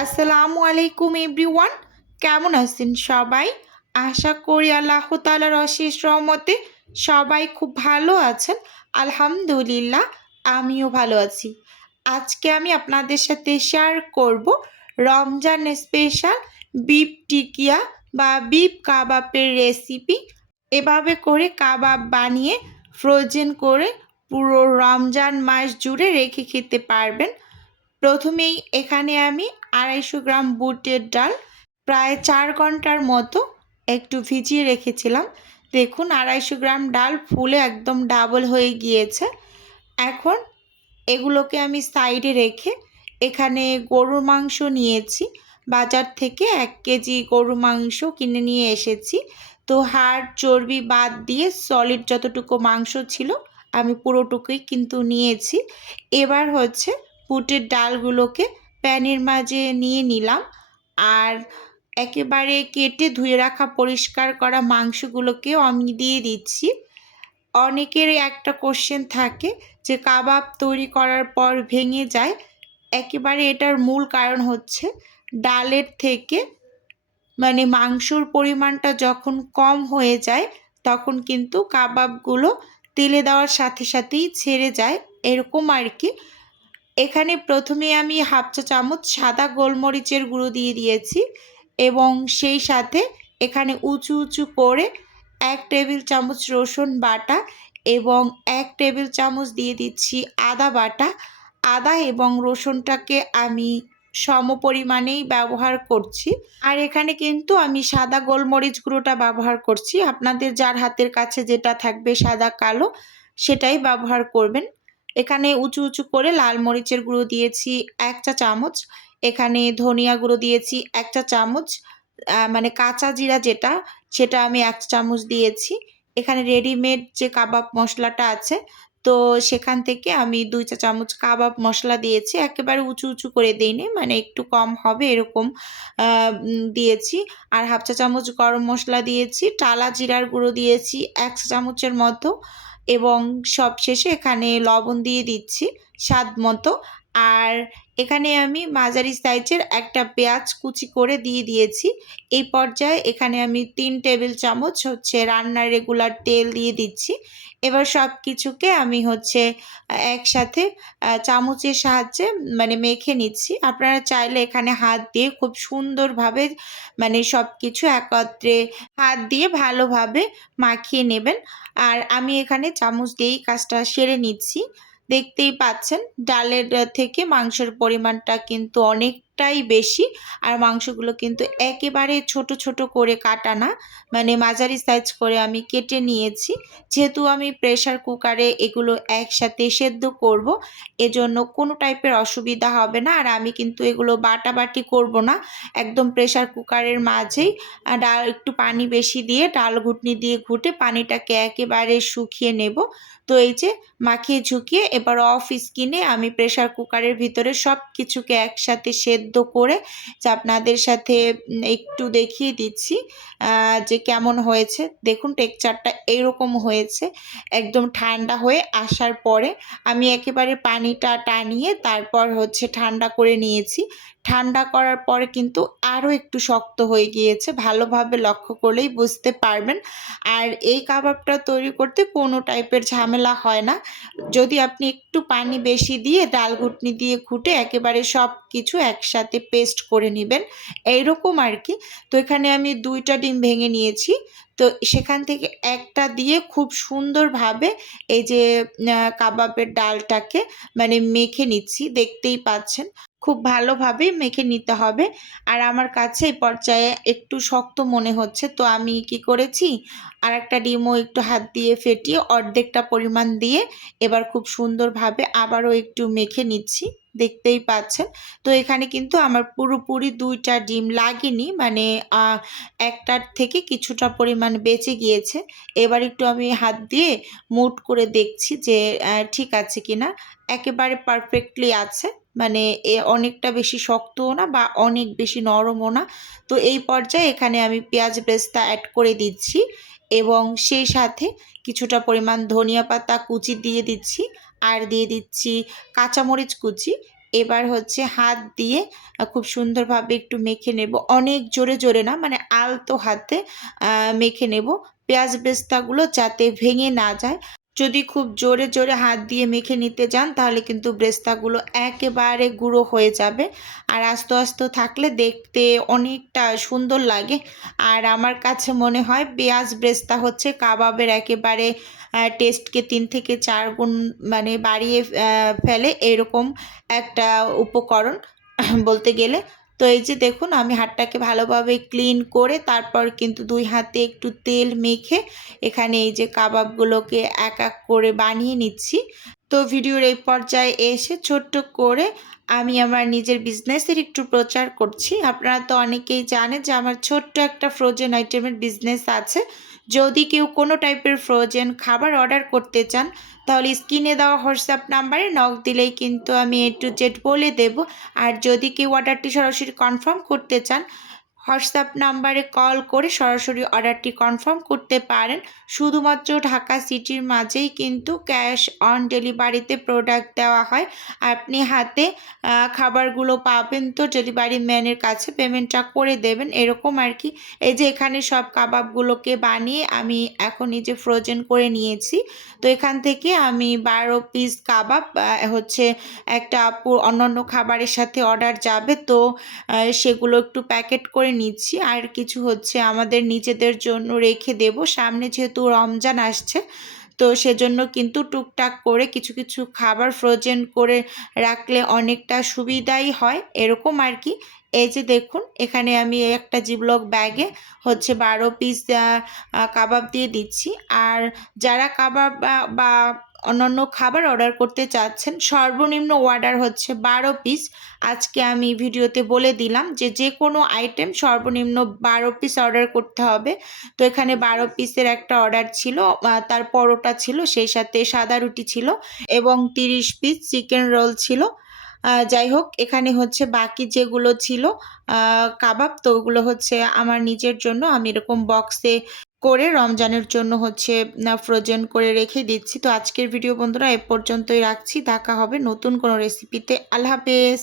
আসসালামু আলাইকুম এভরিওয়ান। কেমন আছেন সবাই? আশা করি আল্লাহ তালার অশেষ রহমতে সবাই খুব ভালো আছেন। আলহামদুলিল্লাহ, আমিও ভালো আছি। আজকে আমি আপনাদের সাথে শেয়ার করব রমজান স্পেশাল বিপ টিকিয়া বা বিপ কাবাবের রেসিপি এভাবে করে কাবাব বানিয়ে ফ্রোজেন করে পুরো রমজান মাস জুড়ে রেখে খেতে পারবেন। প্রথমেই এখানে আমি আড়াইশো গ্রাম বুটের ডাল, প্রায় চার ঘণ্টার মতো একটু ভিজিয়ে রেখেছিলাম। দেখুন, আড়াইশো গ্রাম ডাল ফুলে একদম ডাবল হয়ে গিয়েছে। এখন এগুলোকে আমি সাইডে রেখে এখানে গরুর মাংস নিয়েছি। বাজার থেকে এক কেজি গরুর মাংস কিনে নিয়ে এসেছি। তো হাড়, চর্বি বাদ দিয়ে সলিড যতটুকু মাংস ছিল আমি পুরোটুকুই কিন্তু নিয়েছি। এবার হচ্ছে বুটের ডালগুলোকে প্যানের মাঝে নিয়ে নিলাম আর একেবারে কেটে ধুয়ে রাখা, পরিষ্কার করা মাংসগুলোকেও আমি দিয়ে দিচ্ছি। অনেকের একটা কোশ্চেন থাকে যে, কাবাব তৈরি করার পর ভেঙে যায়। একেবারে এটার মূল কারণ হচ্ছে ডালের থেকে মানে মাংসর পরিমাণটা যখন কম হয়ে যায়, তখন কিন্তু কাবাবগুলো তেলে দেওয়ার সাথে সাথেই ছেড়ে যায়। এরকম আর কি। এখানে প্রথমে আমি হাফ চা চামচ সাদা গোলমরিচের গুঁড়ো দিয়ে দিয়েছি এবং সেই সাথে এখানে উঁচু উঁচু করে এক টেবিল চামচ রসুন বাটা এবং এক টেবিল চামচ দিয়ে দিচ্ছি আদা বাটা। আদা এবং রসুনটাকে আমি সম পরিমাণেই ব্যবহার করছি। আর এখানে কিন্তু আমি সাদা গোলমরিচ গুঁড়োটা ব্যবহার করছি। আপনাদের যার হাতের কাছে যেটা থাকবে সাদা কালো সেটাই ব্যবহার করবেন। এখানে উঁচু উঁচু করে লাল মরিচের গুঁড়ো দিয়েছি এক চা চামচ। এখানে ধনিয়া গুঁড়ো দিয়েছি এক চা চামচ। মানে কাঁচা জিরা যেটা, সেটা আমি এক চামচ দিয়েছি। এখানে রেডিমেড যে কাবাব মশলাটা আছে, তো সেখান থেকে আমি দুই চা চামচ কাবাব মশলা দিয়েছি। একেবারে উঁচু উঁচু করে দিইনি মানে একটু কম হবে এরকম দিয়েছি। আর হাফ চা চামচ গরম মশলা দিয়েছি, টালা জিরার গুঁড়ো দিয়েছি এক চামচের মতো। এবং সবশেষে এখানে লবণ দিয়ে দিচ্ছি স্বাদ মতো। আর এখানে আমি মাঝারি সাইজের একটা পেঁয়াজ কুচি করে দিয়ে দিয়েছি। এই পর্যায়ে এখানে আমি তিন টেবিল চামচ হচ্ছে রান্নার রেগুলার তেল দিয়ে দিচ্ছি। এবার সব কিছুকে আমি হচ্ছে একসাথে চামচের সাহায্যে মানে মেখে নিচ্ছি। আপনারা চাইলে এখানে হাত দিয়ে খুব সুন্দরভাবে মানে সব কিছু একত্রে হাত দিয়ে ভালোভাবে মাখিয়ে নেবেন। আর আমি এখানে চামচ দিয়েই কাজটা সেরে নিচ্ছি। দেখতেই পাচ্ছেন। ডালের থেকে মাংসের পরিমাণটা কিন্তু অনেকটাই বেশি। আর মাংসগুলো কিন্তু একেবারে ছোট ছোট করে কাটা না। মানে মাঝারি সাইজ করে আমি কেটে নিয়েছি। যেহেতু আমি প্রেশার কুকারে এগুলো একসাথে সেদ্ধ করব, এজন্য কোনো টাইপের অসুবিধা হবে না। আর আমি কিন্তু এগুলো বাটাবাটি করব না। একদম প্রেশার কুকারের মাঝেই। ডাল একটু পানি বেশি দিয়ে ডাল ঘুটনি দিয়ে ঘুটে পানিটাকে একেবারে শুকিয়ে নেব। তো এই যে মাখিয়ে ঝুঁকিয়ে এবার অফ স্কিনে আমি প্রেশার কুকারের ভিতরে সব কিছুকে একসাথে সেদ্ধ করে যে আপনাদের সাথে একটু দেখিয়ে দিচ্ছি যে কেমন হয়েছে। দেখুন, টেক্সচারটা এইরকম হয়েছে, একদম ঠান্ডা হয়ে আসার পরে আমি একেবারে পানিটা টানিয়ে তারপর হচ্ছে ঠান্ডা করে নিয়েছি। ঠান্ডা করার পরে কিন্তু আরও একটু শক্ত হয়ে গিয়েছে, ভালোভাবে লক্ষ্য করলেই বুঝতে পারবেন। আর এই কাবাবটা তৈরি করতে কোনো টাইপের ঝামেলা হয় না। যদি আপনি একটু পানি বেশি দিয়ে, ডাল ঘুটনি দিয়ে ঘুটে একেবারে সব কিছু একসাথে পেস্ট করে নেবেন। এইরকম আর কি তো এখানে আমি দুইটা ডিম ভেঙে নিয়েছি। তো সেখান থেকে একটা দিয়ে খুব সুন্দরভাবে এই যে কাবাবের ডালটাকে মানে মেখে নিচ্ছি, দেখতেই পাচ্ছেন। খুব ভালোভাবে মেখে নিতে হবে। আর আমার কাছে এই পর্যায়ে একটু শক্ত মনে হচ্ছে। তো আমি কি করেছি? আর একটা ডিমও একটু হাত দিয়ে ফেটিয়ে অর্ধেকটা পরিমাণ দিয়ে এবার খুব সুন্দরভাবে আবারও একটু মেখে নিচ্ছি। দেখতেই পাচ্ছেন। তো এখানে কিন্তু আমার পুরোপুরি দুইটা ডিম লাগেনি। মানে একটার থেকে কিছুটা পরিমাণ বেঁচে গিয়েছে। এবার একটু আমি হাত দিয়ে মুট করে দেখছি যে ঠিক আছে কিনা। একেবারে পারফেক্টলি আছে। মানে এ, অনেকটা বেশি শক্তও না বা অনেক বেশি নরমও না। তো এই পর্যায়ে এখানে আমি পেঁয়াজ ব্রেস্তা অ্যাড করে দিচ্ছি এবং সেই সাথে কিছুটা পরিমাণ ধনিয়া পাতা কুচি দিয়ে দিচ্ছি। আর দিয়ে দিচ্ছি কাঁচামরিচ কুচি এবার হচ্ছে হাত দিয়ে খুব সুন্দরভাবে একটু মেখে নেব। অনেক জোরে, জোরে না মানে আলতো হাতে মেখে নেব। পেঁয়াজ বেস্তাগুলো যাতে ভেঙে না যায়। যদি খুব জোরে, জোরে হাত দিয়ে মেখে নিতে যান তাহলে কিন্তু ব্রেস্তাগুলো একেবারে গুঁড়ো হয়ে যাবে। আর আস্ত, আস্ত থাকলে দেখতে অনেকটা সুন্দর লাগে। আর আমার কাছে মনে হয় পেঁয়াজ ব্রেস্তা হচ্ছে কাবাবের একেবারে টেস্টকে তিন থেকে চার গুণ মানে বাড়িয়ে ফেলে এরকম একটা উপকরণ বলতে গেলে। তো এই যে দেখুন আমি হাতটাকে ভালোভাবে ক্লিন করে তারপর কিন্তু দুই হাতে একটু তেল মেখে এখানে এই যে কাবাবগুলোকে এক, এক করে বানিয়ে নিচ্ছি। তো ভিডিওর এই পর্যায়ে এসে ছোট্ট করে আমি আমার নিজের বিজনেসের একটু প্রচার করছি। আপনারা তো অনেকেই জানেন যে আমার ছোট্ট একটা ফ্রোজেন আইটেমের বিজনেস আছে। যদি কেউ কোনো টাইপের ফ্রোজেন খাবার অর্ডার করতে চান, তাহলে স্ক্রিনে দেওয়া হোয়াটসঅ্যাপ নাম্বারে নক দিলেই কিন্তু আমি এ টু জেড বলে দেব। আর যদি কেউ অর্ডারটি সরাসরি কনফার্ম করতে চান হোয়াটসঅ্যাপ নাম্বারে কল করে সরাসরি অর্ডারটি কনফার্ম করতে পারেন। শুধুমাত্র ঢাকা সিটির মাঝেই কিন্তু ক্যাশ অন ডেলিভারিতে প্রোডাক্ট দেওয়া হয়। আপনি হাতে খাবারগুলো পাবেন তো ডেলিভারি ম্যানের কাছে পেমেন্টটা করে দেবেন এরকম আর কি এই যে এখানে সব কাবাবগুলোকে বানিয়ে আমি এখন যে ফ্রোজেন করে নিয়েছি। তো এখান থেকে আমি ১২ পিস কাবাব হচ্ছে একটা অন্যান্য খাবারের সাথে অর্ডার যাবে তো সেগুলো একটু প্যাকেট করে নিচ্ছি। আর কিছু হচ্ছে আমাদের নিজেদের জন্য রেখে দেব। সামনে যেহেতু রমজান আসছে তো সেজন্য কিন্তু টুকটাক করে কিছু, কিছু খাবার ফ্রোজেন করে রাখলে অনেকটা সুবিধাই হয় এরকম আর কি এই যে দেখুন এখানে আমি একটা জিপলক ব্যাগে হচ্ছে ১২ পিস কাবাব দিয়ে দিচ্ছি। আর যারা কাবাব বা অন্যান্য খাবার অর্ডার করতে চাচ্ছেন সর্বনিম্ন অর্ডার হচ্ছে ১২ পিস। আজকে আমি ভিডিওতে বলে দিলাম যে, যে কোনো আইটেম সর্বনিম্ন ১২ পিস অর্ডার করতে হবে। তো এখানে ১২ পিসের একটা অর্ডার ছিল। তার পরোটা ছিল সেই সাথে সাদা রুটি ছিল এবং ৩০ পিস চিকেন রোল ছিল। যাই হোক, এখানে হচ্ছে বাকি যেগুলো ছিল কাবাব, তো ওগুলো হচ্ছে আমার নিজের জন্য আমি এরকম বক্সে করে রমজানের জন্য হচ্ছে ফ্রোজেন করে রেখে দিচ্ছি। তো আজকের ভিডিও বন্ধুরা, এ পর্যন্তই রাখছি। দেখা হবে নতুন কোনো রেসিপিতে। আল্লাহ হাফেজ।